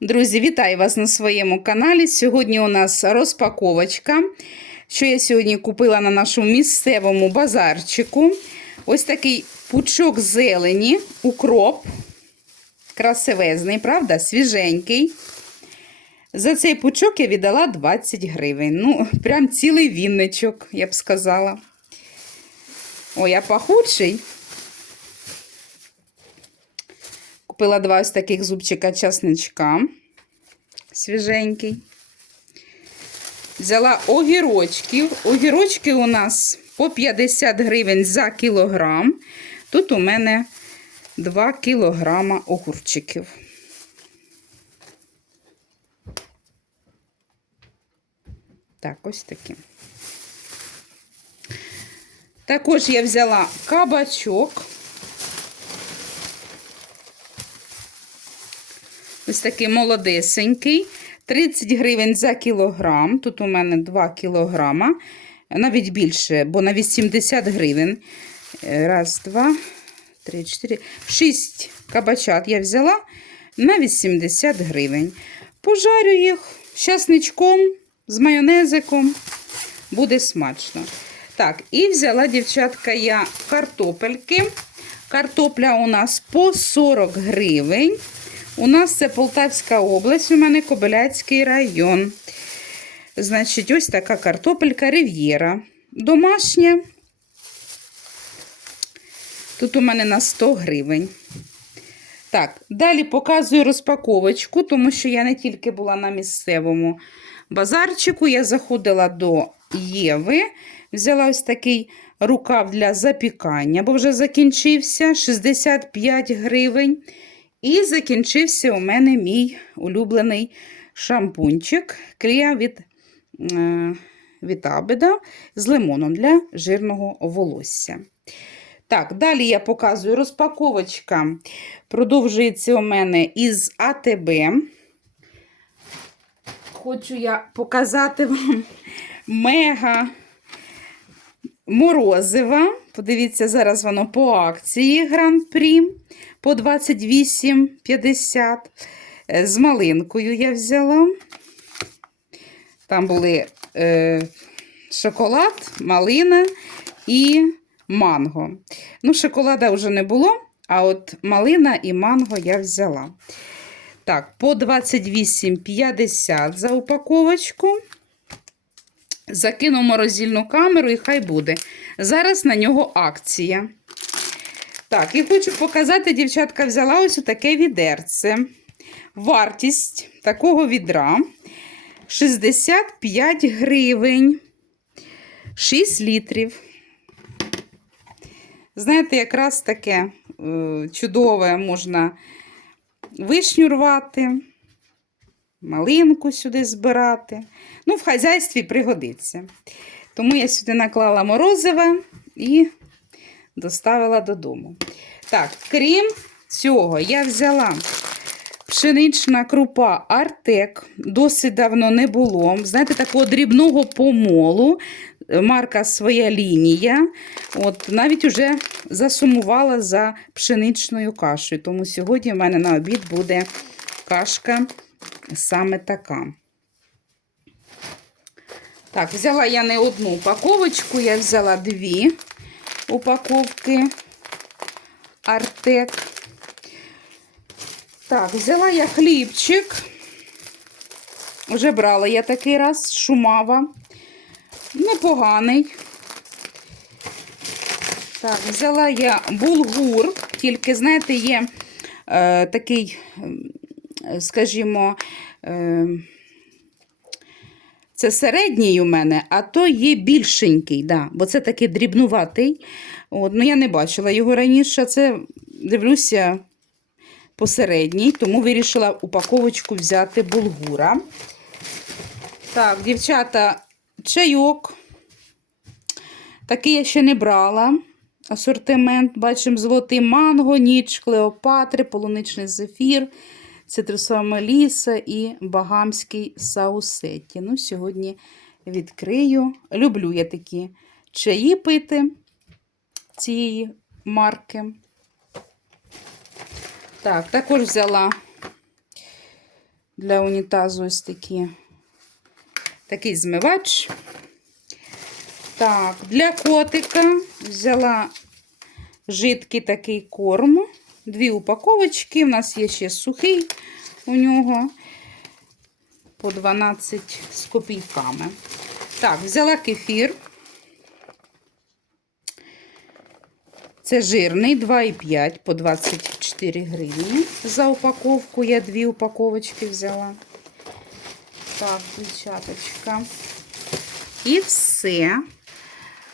Друзі, вітаю вас на своєму каналі. Сьогодні у нас розпаковочка, що я сьогодні купила на нашому місцевому базарчику. Ось такий пучок зелені, укроп. Красивезний, правда? Свіженький. За цей пучок я віддала 20 гривень. Ну, прям цілий вінничок, я б сказала. Ой, а пахучий. Купила два ось таких зубчика часничка. Свіженький. Взяла огірочків. Огірочки у нас по 50 гривень за кілограм. Тут у мене 2 кілограма огурчиків. Так, ось такі. Також я взяла кабачок. Ось такий молодесенький. 30 гривень за кілограм. Тут у мене 2 кілограма. Навіть більше, бо на 80 гривень. Раз, два, три, чотири. Шість кабачат я взяла на 80 гривень. Пожарю їх з часничком, з майонезиком. Буде смачно. Так, і взяла, дівчатка, я картопельки. Картопля у нас по 40 гривень. У нас це Полтавська область, у мене Кобиляцький район. Значить, ось така картопелька Рив'єра. Домашня. Тут у мене на 100 гривень. Так, далі показую розпаковочку, тому що я не тільки була на місцевому базарчику, я заходила до Єви, взяла ось такий рукав для запікання, бо вже закінчився 65 гривень. І закінчився у мене мій улюблений шампунчик Клія від, е, від Абеда з лимоном для жирного волосся. Так, далі я показую розпаковочка. Продовжується у мене із АТБ. Хочу я показати вам мега морозива. Подивіться, зараз воно по акції Гран-прі по 28,50. Е, З малинкою я взяла. Там були е, шоколад, малина і манго. Ну, шоколада вже не було, а от малина і манго я взяла. Так, по 28,50 за упаковочку. Закину морозильну камеру і хай буде. Зараз на нього акція. Так, і хочу показати, дівчатка взяла ось таке відерце. Вартість такого відра 65 гривень, 6 літрів. Знаєте, якраз таке е, чудове можна вишню рвати, малинку сюди збирати. Ну, в хазяйстві пригодиться. Тому я сюди наклала морозива і доставила додому. Так, крім цього, я взяла пшенична крупа Артек. Досить давно не було. Знаєте, такого дрібного помолу. Марка своя лінія. От Навіть вже засумувала за пшеничною кашею. Тому сьогодні в мене на обід буде кашка саме така. Так, взяла я не одну упаковочку, я взяла дві упаковки Артек. Так, взяла я хлібчик. Вже брала я такий раз, шумава. Непоганий. Так, взяла я булгур, тільки, знаєте, є е, такий, скажімо, е, це середній у мене, а то є більшенький, да, бо це такий дрібнуватий. От, ну, Я не бачила його раніше, це дивлюся посередній, тому вирішила упаковочку взяти булгура. Так, дівчата, чайок. Такий я ще не брала. Асортимент. Бачимо золотий манго, ніч, клеопатри, полуничний зефір, цитрусова меліса і багамський саусетті. Ну, сьогодні відкрию. Люблю я такі чаї пити цієї марки. Так, також взяла Для унітазу ось такі. Такий змивач. Так, для котика взяла жидкий такий корм. Дві упаковочки. У нас є ще сухий у нього по 12 з копійками. Так, взяла кефір. Це жирний 2,5 по 24 гривні. За упаковку я дві упаковочки взяла. Так, дівчаточка. І все.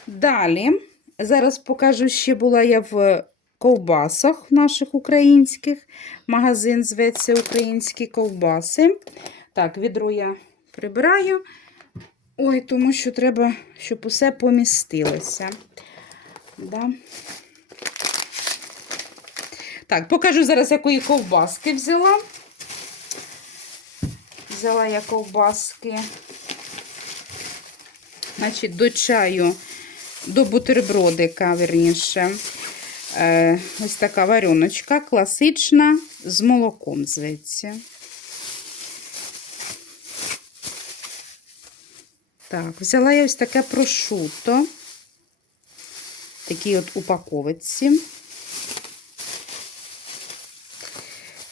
Далі, зараз покажу, ще була я в ковбасах наших українських. Магазин зветься Українські ковбаси. Так, відро я прибираю. Ой, тому що треба, щоб усе помістилося. Да. Так, покажу зараз, якої ковбаски взяла. Взяла я ковбаски. Значить, до чаю, до бутербродика, верніше. Е, ось така вареночка класична з молоком, зветься. Так, взяла я ось таке прошуто. Такі от упаковиці.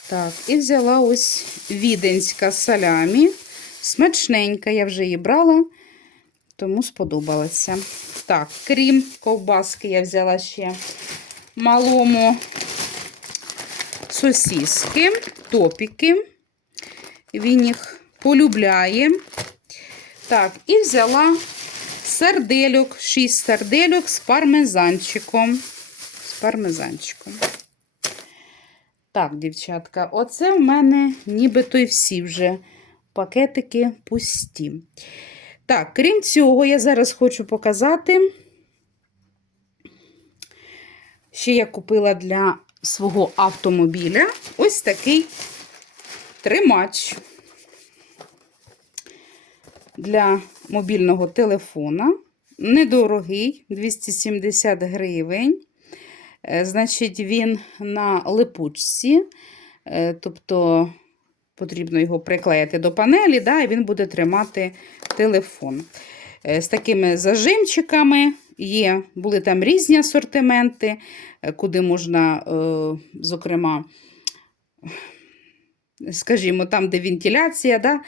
Так, і взяла ось віденська салямі. Смачненька, я вже її брала, тому сподобалася. Так, крім ковбаски, я взяла ще малому сосиски, топіки. Він їх полюбляє. Так, і взяла сардельок, 6 сардельок з пармезанчиком. З пармезанчиком. Так, дівчатка, оце в мене нібито й всі вже пакетики пусті. Так, крім цього, я зараз хочу показати. Ще я купила для свого автомобіля ось такий тримач для мобільного телефона. Недорогий, 270 гривень. Е, Значить, він на липучці, е, тобто потрібно його приклеїти до панелі, да, і він буде тримати телефон. Е, З такими зажимчиками є, були там різні асортименти, е, куди можна, е, зокрема, скажімо, там, де вентиляція, да,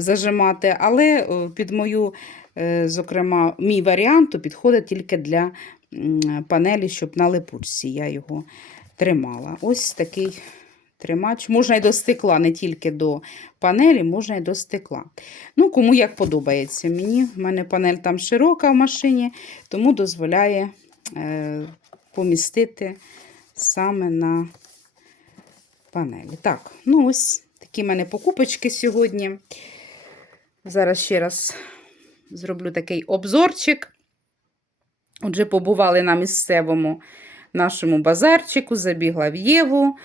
зажимати, але під мою, зокрема, мій варіант підходить тільки для панелі, щоб на липучці я його тримала. Ось такий тримач. Можна і до стекла, не тільки до панелі, можна і до стекла. Ну, кому як подобається. Мені в мене панель там широка в машині, тому дозволяє е, помістити саме на панелі. Так, ну ось такі в мене покупочки сьогодні. Зараз ще раз зроблю такий обзорчик. Отже, побували на місцевому нашому базарчику, забігла в Єву,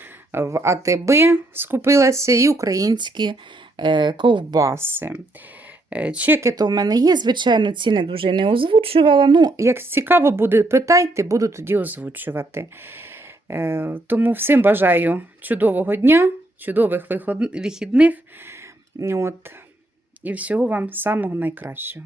в АТБ скупилася і українські е, ковбаси. Е, Чеки то в мене є, звичайно, ціни дуже не озвучувала. Ну, як цікаво буде, питайте, буду тоді озвучувати. Е, Тому всім бажаю чудового дня, чудових вихідних. От, і всього вам самого найкращого.